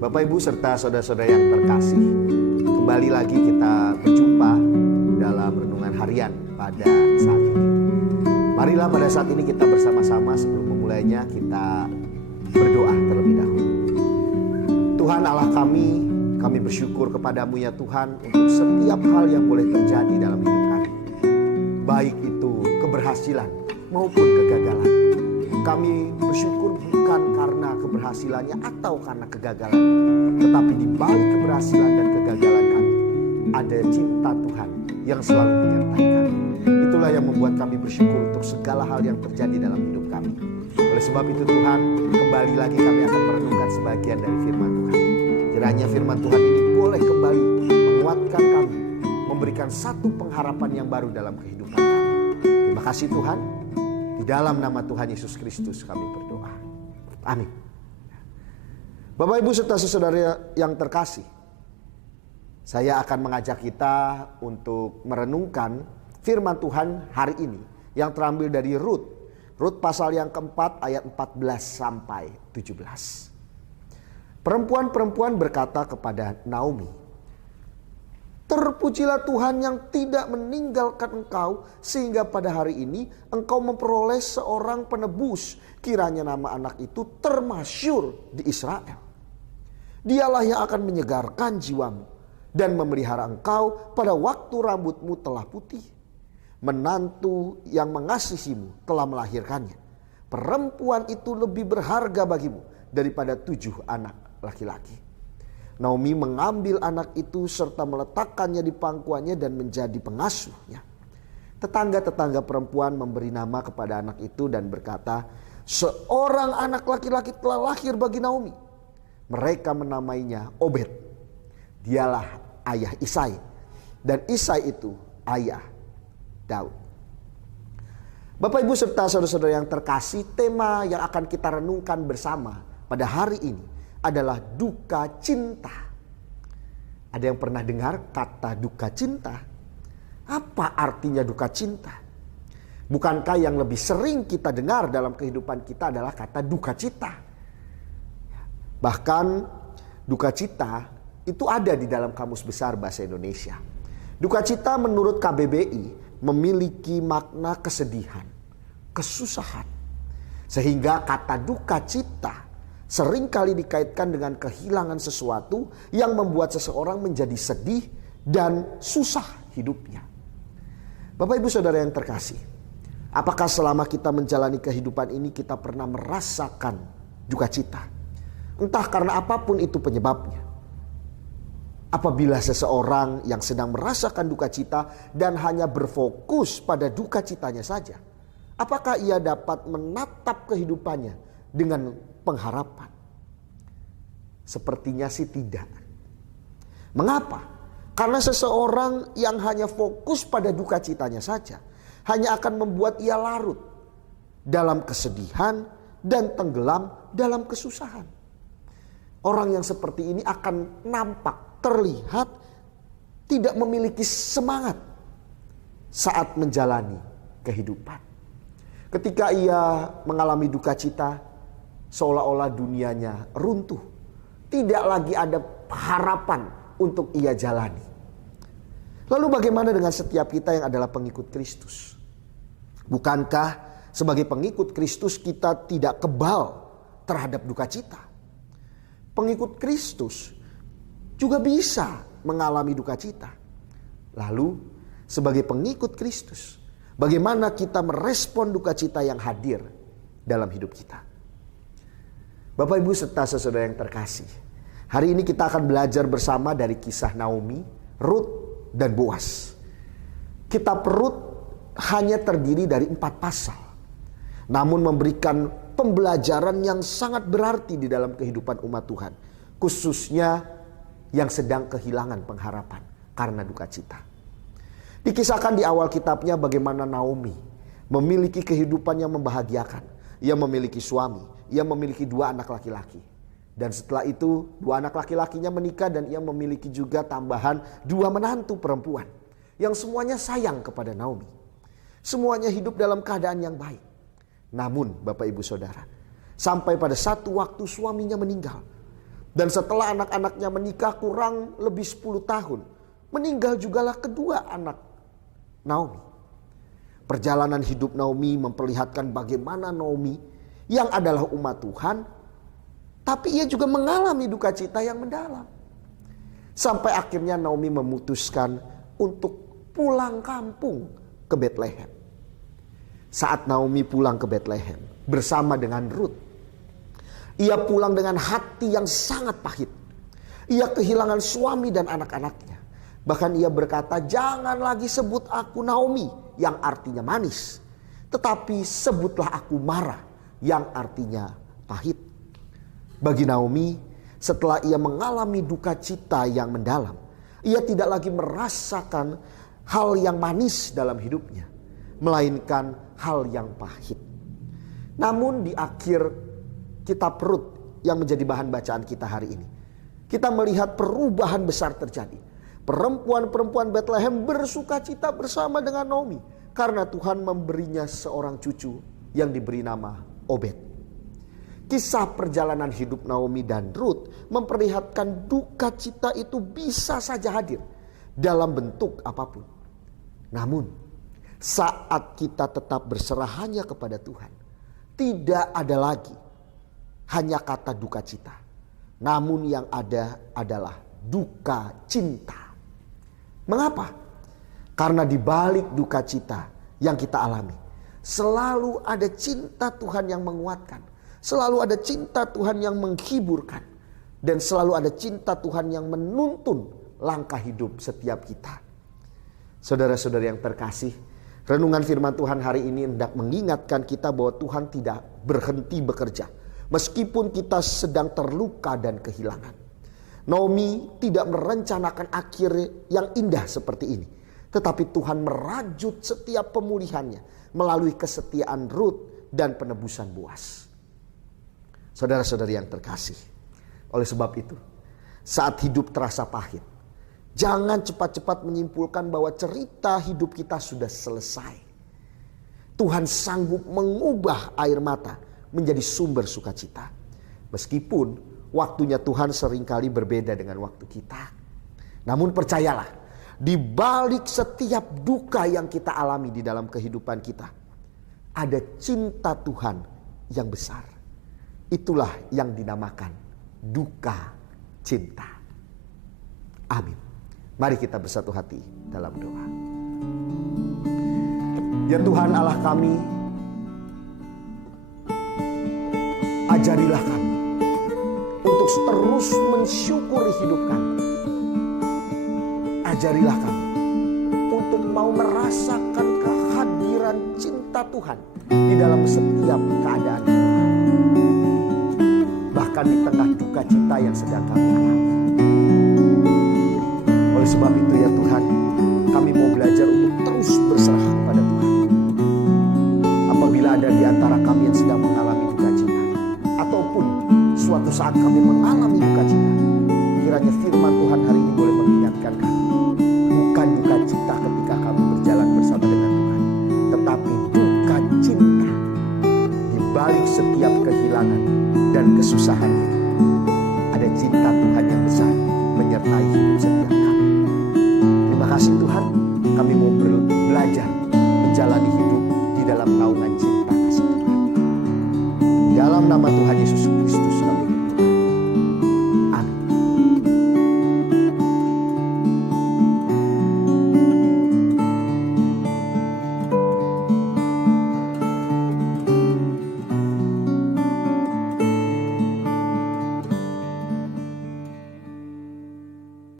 Bapak Ibu serta saudara-saudara yang terkasih, kembali lagi kita berjumpa dalam renungan harian pada saat ini. Marilah pada saat ini kita bersama-sama sebelum memulainya kita berdoa terlebih dahulu. Tuhan Allah kami bersyukur kepadamu ya Tuhan untuk setiap hal yang boleh terjadi dalam hidup kami. Baik itu keberhasilan maupun kegagalan. Kami bersyukur bukan karena keberhasilannya atau karena kegagalan, tetapi di balik keberhasilan dan kegagalan kami ada cinta Tuhan yang selalu menyertai kami. Itulah yang membuat kami bersyukur untuk segala hal yang terjadi dalam hidup kami. Oleh sebab itu Tuhan, kembali lagi kami akan merenungkan sebagian dari firman Tuhan. Kiranya firman Tuhan ini boleh kembali menguatkan kami, memberikan satu pengharapan yang baru dalam kehidupan kami. Terima kasih Tuhan. Di dalam nama Tuhan Yesus Kristus kami berdoa. Amin. Bapak Ibu serta saudara yang terkasih, saya akan mengajak kita untuk merenungkan firman Tuhan hari ini yang terambil dari Rut. Rut pasal yang keempat ayat 14 sampai 17. Perempuan-perempuan berkata kepada Naomi, "Terpujilah Tuhan yang tidak meninggalkan engkau sehingga pada hari ini engkau memperoleh seorang penebus. Kiranya nama anak itu termasyur di Israel. Dialah yang akan menyegarkan jiwamu dan memelihara engkau pada waktu rambutmu telah putih. Menantu yang mengasihimu telah melahirkannya. Perempuan itu lebih berharga bagimu daripada 7 anak laki-laki." Naomi mengambil anak itu serta meletakkannya di pangkuannya dan menjadi pengasuhnya. Tetangga-tetangga perempuan memberi nama kepada anak itu dan berkata, "Seorang anak laki-laki telah lahir bagi Naomi." Mereka menamainya Obed. Dialah ayah Isai. Dan Isai itu ayah Daud. Bapak Ibu serta saudara-saudara yang terkasih, tema yang akan kita renungkan bersama pada hari ini adalah duka cinta. Ada yang pernah dengar kata duka cinta? Apa artinya duka cinta? Bukankah yang lebih sering kita dengar dalam kehidupan kita adalah kata duka cita? Bahkan duka cita itu ada di dalam Kamus Besar Bahasa Indonesia. Duka cita menurut KBBI memiliki makna kesedihan, kesusahan. Sehingga kata duka cita seringkali dikaitkan dengan kehilangan sesuatu yang membuat seseorang menjadi sedih dan susah hidupnya. Bapak Ibu Saudara yang terkasih, apakah selama kita menjalani kehidupan ini kita pernah merasakan duka cita? Entah karena apapun itu penyebabnya. Apabila seseorang yang sedang merasakan duka cita dan hanya berfokus pada duka citanya saja, apakah ia dapat menatap kehidupannya dengan pengharapan? Sepertinya sih tidak. Mengapa? Karena seseorang yang hanya fokus pada duka citanya saja hanya akan membuat ia larut dalam kesedihan dan tenggelam dalam kesusahan. Orang yang seperti ini akan nampak, terlihat tidak memiliki semangat saat menjalani kehidupan. Ketika ia mengalami duka cita, seolah-olah dunianya runtuh. Tidak lagi ada harapan untuk ia jalani. Lalu bagaimana dengan setiap kita yang adalah pengikut Kristus? Bukankah sebagai pengikut Kristus kita tidak kebal terhadap duka cita? Pengikut Kristus juga bisa mengalami duka cita. Lalu sebagai pengikut Kristus, bagaimana kita merespon duka cita yang hadir dalam hidup kita? Bapak Ibu serta saudara yang terkasih, hari ini kita akan belajar bersama dari kisah Naomi, Rut, dan Boas. Kitab Rut hanya terdiri dari 4 pasal, namun memberikan pembelajaran yang sangat berarti di dalam kehidupan umat Tuhan, khususnya yang sedang kehilangan pengharapan karena duka cita. Dikisahkan di awal kitabnya bagaimana Naomi memiliki kehidupan yang membahagiakan. Ia memiliki suami, ia memiliki 2 anak laki-laki. Dan setelah itu 2 anak laki-lakinya menikah dan ia memiliki juga tambahan 2 menantu perempuan. Yang semuanya sayang kepada Naomi. Semuanya hidup dalam keadaan yang baik. Namun Bapak Ibu Saudara, sampai pada satu waktu suaminya meninggal. Dan setelah anak-anaknya menikah kurang lebih 10 tahun, meninggal jugalah kedua anak Naomi. Perjalanan hidup Naomi memperlihatkan bagaimana Naomi yang adalah umat Tuhan, tapi ia juga mengalami duka cita yang mendalam. Sampai akhirnya Naomi memutuskan untuk pulang kampung ke Betlehem. Saat Naomi pulang ke Betlehem bersama dengan Ruth, ia pulang dengan hati yang sangat pahit. Ia kehilangan suami dan anak-anaknya. Bahkan ia berkata, "Jangan lagi sebut aku Naomi," yang artinya manis, tetapi sebutlah aku Mara, yang artinya pahit. Bagi Naomi, setelah ia mengalami duka cita yang mendalam, ia tidak lagi merasakan hal yang manis dalam hidupnya, melainkan hal yang pahit. Namun di akhir kitab Rut yang menjadi bahan bacaan kita hari ini, kita melihat perubahan besar terjadi. Perempuan-perempuan Betlehem bersuka cita bersama dengan Naomi karena Tuhan memberinya seorang cucu yang diberi nama Obed. Kisah perjalanan hidup Naomi dan Ruth memperlihatkan duka cita itu bisa saja hadir dalam bentuk apapun. Namun saat kita tetap berserah hanya kepada Tuhan, tidak ada lagi hanya kata duka cita. Namun yang ada adalah duka cinta. Mengapa? Karena di balik duka cita yang kita alami, selalu ada cinta Tuhan yang menguatkan. Selalu ada cinta Tuhan yang menghiburkan. Dan selalu ada cinta Tuhan yang menuntun langkah hidup setiap kita. Saudara-saudara yang terkasih, renungan firman Tuhan hari ini hendak mengingatkan kita bahwa Tuhan tidak berhenti bekerja, meskipun kita sedang terluka dan kehilangan. Naomi tidak merencanakan akhir yang indah seperti ini, tetapi Tuhan merajut setiap pemulihannya melalui kesetiaan Ruth dan penebusan Boaz. Saudara-saudari yang terkasih, oleh sebab itu, saat hidup terasa pahit, jangan cepat-cepat menyimpulkan bahwa cerita hidup kita sudah selesai. Tuhan sanggup mengubah air mata menjadi sumber sukacita. Meskipun waktunya Tuhan seringkali berbeda dengan waktu kita. Namun percayalah, di balik setiap duka yang kita alami di dalam kehidupan kita, ada cinta Tuhan yang besar. Itulah yang dinamakan duka cinta. Amin. Mari kita bersatu hati dalam doa. Ya Tuhan Allah kami, ajarilah kami untuk terus mensyukuri hidup kami. Ajarilah kami untuk mau merasakan kehadiran cinta Tuhan di dalam setiap keadaan hidup kami. Bahkan di tengah duka cita yang sedang kami alami. Oleh sebab itu ya Tuhan, kami mau belajar untuk terus berserah kepada Tuhan. Apabila ada di antara kami yang sedang mengalami duka cita, ataupun suatu saat kami mengalami duka cita, kiranya firman Tuhan hari ini boleh mengingatkan kami. Bukan duka cita ketika kami berjalan bersama dengan Tuhan, tetapi duka cinta di balik setiap kehilangan dan kesusahan itu. Ada cinta Tuhan yang besar menyertai hidup setiap kami. Terima kasih Tuhan, kami mau belajar menjalani hidup di dalam naungan cinta kasih Tuhan. Di dalam nama Tuhan Yesus Kristus kami